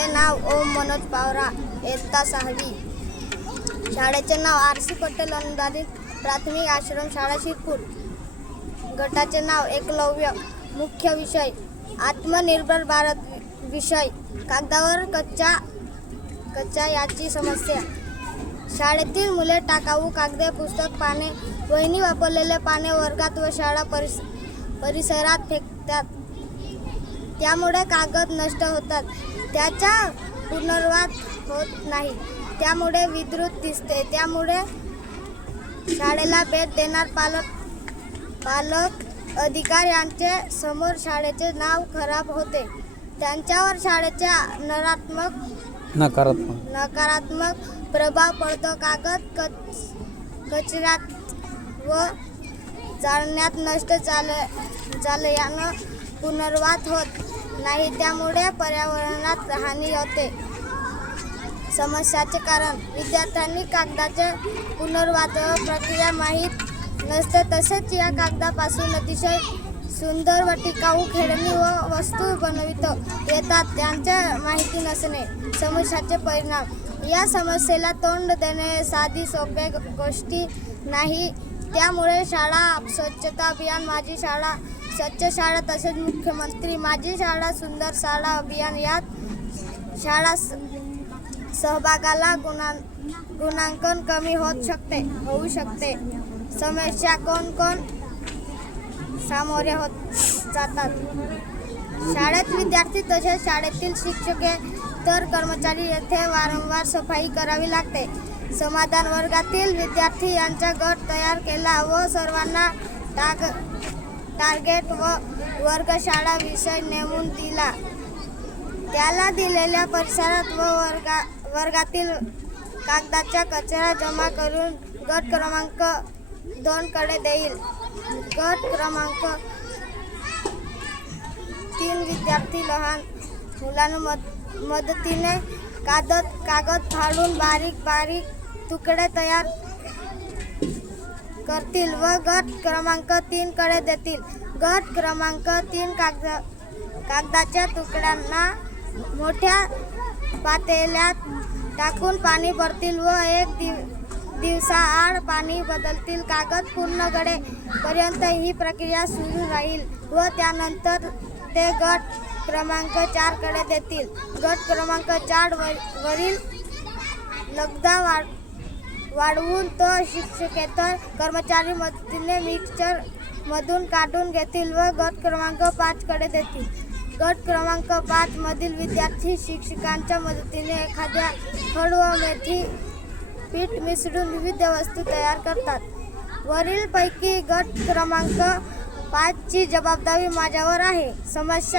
माझे नाव ओम मनोज पावरा, इयत्ता 6वी. शाळेचे नाव आर.सी. पटेल अनुदानित प्राथमिक आश्रम शाळा शिरपूर. गटाचे नाव एकलव्य. मुख्य विषय आत्मनिर्भर भारत. विषय कागदावर कच्चा याची समस्या. शाळेतील मुले टाकाऊ कागदे, पुस्तक, पाने, वह्यांनी वापरलेले पाने वर्गात व शाळा परिसरात फेकतात. त्यामुळे कागद नष्ट होतात, त्याचा पुनर्वापर होत नाही, त्यामुळे विद्युत दिसते. त्यामुळे शाळेला भेट देणार पालक अधिकाऱ्यांचे समोर शाळेचे नाव खराब होते. त्यांच्यावर शाळेचा नकारात्मक प्रभाव पडतो. कागद कचऱ्यात व जाळण्यात नष्ट झाल्यानं पुनर्वापर होत नाही, त्यामुळे पर्यावरणात हानी होते. समस्याचे कारण विद्यार्थ्यांनी कागदाचे पुनर्वापर प्रक्रिया माहीत नसते, तसेच या कागदापासून अतिशय सुंदर व टिकाऊ खेळणी व वस्तू बनविता येतात त्यांची माहिती नसणे. समस्याचे परिणाम या समस्येला तोंड देणे साधी सोपी गोष्ट नाही. त्यामुळे शाळा स्वच्छता अभियान, माझी शाळा स्वच्छ शाळा तसेच मुख्यमंत्री माझी शाळा सुंदर शाळा अभियान यात शाळा सहभागाला गुणांकन कमी होऊ शकते. समस्या कोण सामोरे जातात. शाळेत विद्यार्थी तसेच शाळेतील शिक्षक तर कर्मचारी येथे वारंवार सफाई करावी लागते. समाधान वर्गातील विद्यार्थी यांचा गट तयार केला व सर्वांना टार्गेट व वर्गशाळा विषय नेमून दिला. त्याला दिलेल्या परिसरात व वर्गातील कागदाचा कचरा जमा करून गट क्रमांक 2 कडे देईल. गट क्रमांक 3 विद्यार्थी लहान मुलांना मदतीने कागद फाडून बारीक तुकडे तयार करतील व गट क्रमांक 3 कडे देतील. गट क्रमांक 3 कागदाच्या तुकड्यांना मोठ्या पातेल्यात टाकून पाणी भरतील व 1 दिवसाआड पाणी बदलतील. कागद पूर्ण गळेपर्यंत ही प्रक्रिया सुरू राहील व त्यानंतर ते गट क्रमांक 4 कडे देतील. गट क्रमांक 4 वरील लगदा वाढवून तो शिक्षकेतर कर्मचारी मदतीने मिक्सचर मधून काढून घेतील व गट क्रमांक 5 कडे देतील. गट क्रमांक 5 मधील विद्यार्थी शिक्षकांच्या मदतीने एखाद्या फळ व मेथी पीठ मिसळून विविध वस्तू तयार करतात. वरील पैकी गट क्रमांक 5 ची जबाबदारी माझ्यावर आहे. समस्या